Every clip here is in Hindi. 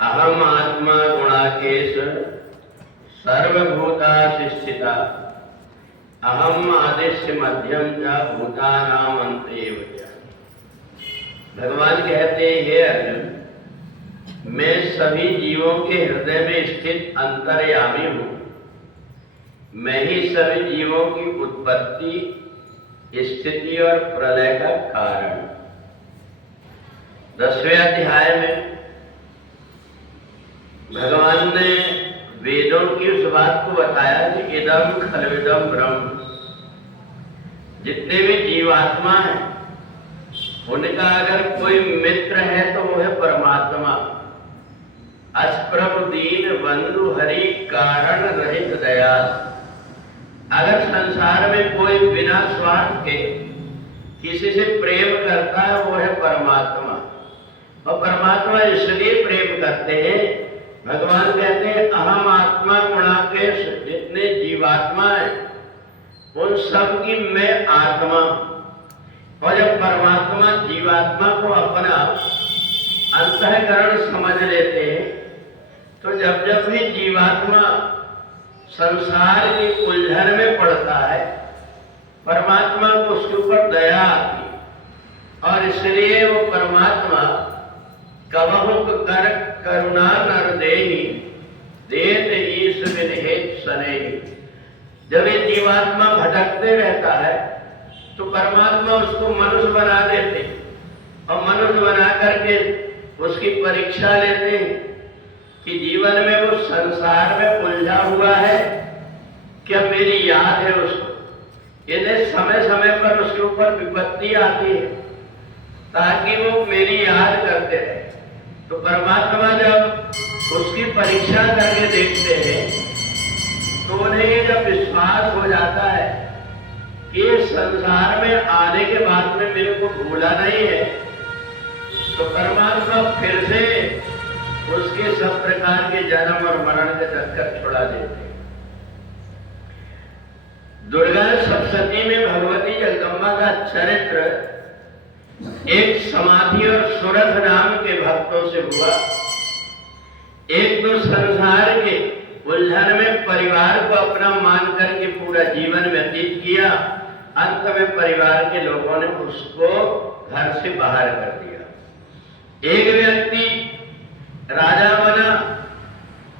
अहम आत्मा गुणाकेश सर्वभूताधिष्ठिता अहम आदिश्य मध्यम च भूतानाम अंत एव च। भगवान कहते हैं, हे अर्जुन, मैं सभी जीवों के हृदय में स्थित अंतर्यामी हूं। मैं ही सभी जीवों की उत्पत्ति, स्थिति और प्रलय का कारण। 10वें अध्याय में भगवान ने वेदों की उस बात को बताया कि इदम खलविदम ब्रह्म। जितने भी जीवात्मा हैं उनका अगर कोई मित्र है तो वो है परमात्मा। अस्प्रभु दीन बंधु हरि कारण रहित दयाल। अगर संसार में कोई बिना स्वार्थ के किसी से प्रेम करता है वो है परमात्मा। और परमात्मा इसलिए प्रेम करते हैं, भगवान कहते हैं अहम आत्मा गुणाकेश। जितने जीवात्मा हैं उन सब की मैं आत्मा। और जब परमात्मा जीवात्मा को अपना अंतःकरण समझ लेते हैं तो जब जब भी जीवात्मा संसार की उलझन में पड़ता है परमात्मा को उसके ऊपर दया आती। और इसलिए वो परमात्मा कबहुक कर करुणा नर देहि देत ईश विनहेत सनेहि। जब ये जीवात्मा भटकते रहता है तो परमात्मा उसको मनुष्य बना देते और मनुष्य बना करके उसकी परीक्षा लेते हैं कि जीवन में वो संसार में उलझा हुआ है, क्या मेरी याद है उसको। इन्हें समय समय पर उसके ऊपर विपत्ति आती है ताकि वो मेरी याद करते रहे। तो परमात्मा जब उसकी परीक्षा करके देखते हैं तो उन्हें जब विश्वास हो जाता है कि संसार में आने के बाद में मेरे को भूला नहीं है, तो परमात्मा फिर से उसके सब प्रकार के जन्म और मरण के चक्कर छुड़ा देते हैं। दुर्गा सप्तशती में भगवती जगदम्बा का चरित्र एक समाधि और सुरथ नाम के भक्तों से हुआ। एक तो संसार के उलझन में परिवार को अपना मान करके पूरा जीवन व्यतीत किया, अंत में परिवार के लोगों ने उसको घर से बाहर कर दिया। एक व्यक्ति राजा बना,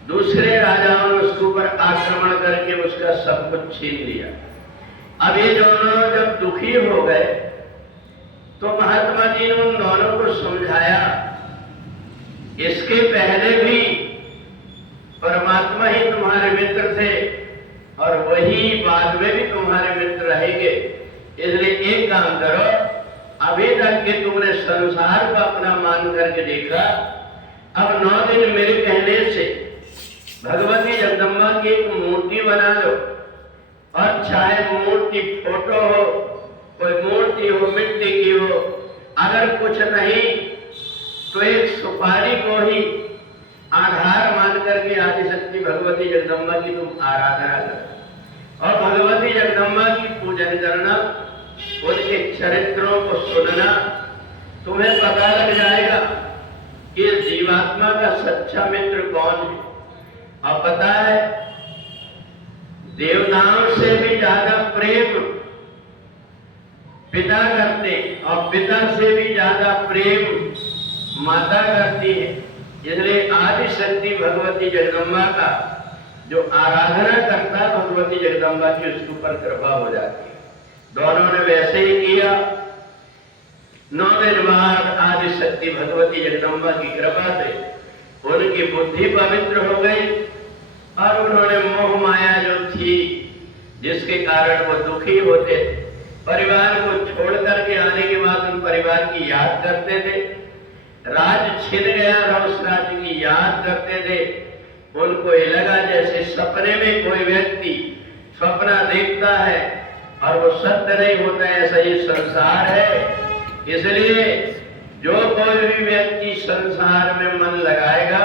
दूसरे राजाओं ने उसके ऊपर आक्रमण करके उसका सब कुछ छीन लिया। अब ये दोनों जब दुखी हो गए तो महात्मा जी ने उन दोनों को समझाया, इसके पहले भी परमात्मा ही तुम्हारे मित्र थे और वही बाद में भी तुम्हारे मित्र रहेंगे। इसलिए एक काम करो, अभी तक के तुमने संसार को अपना मान करके देखा, अब 9 दिन मेरे कहने से भगवती जगदम्बा की एक मूर्ति बना लो। और चाहे मूर्ति फोटो हो, कोई मूर्ति हो मिट्टी की हो, अगर कुछ नहीं तो एक सुपारी को ही आधार मान करके आदिशक्ति भगवती जगदम्बा की तुम आराधना करो और भगवती जगदम्बा की पूजन करना, उनके चरित्रों को सुनना। तुम्हें पता लग जाएगा कि इस जीवात्मा का सच्चा मित्र कौन है। और पता है, देवताओं से भी ज्यादा प्रेम पिता करते और पिता से भी ज्यादा प्रेम माता करती है। इसलिए आदिशक्ति भगवती जगदम्बा का जो आराधना करता भगवती जगदम्बा की उसके ऊपर कृपा हो जाती है। दोनों ने वैसे ही किया। 9 दिन बाद आदिशक्ति भगवती जगदम्बा की कृपा से उनकी बुद्धि पवित्र हो गई और उन्होंने मोह माया जो थी जिसके कारण वो दुखी होते थे, परिवार को छोड़ करके आने के बाद उन परिवार की याद करते थे। राज छिन गया था, उस राज्य की याद करते थे। उनको ये लगा जैसे सपने में कोई व्यक्ति सपना देखता है और वो सत्य नहीं होता, ऐसा ही संसार है। इसलिए जो कोई भी व्यक्ति संसार में मन लगाएगा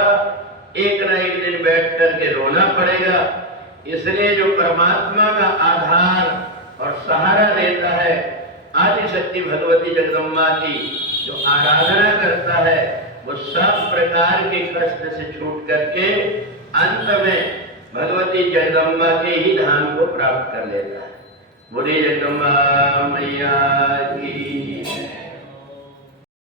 एक न एक दिन बैठ करके रोना पड़ेगा। इसलिए जो परमात्मा का आधार और सहारा देता है, आदिशक्ति भगवती जगदम्बा की जो आराधना करता है वो सब प्रकार के कष्ट से छूट करके अंत में भगवती जगदम्बा के ही धाम को प्राप्त कर लेता है। बोलिए जगदम्बा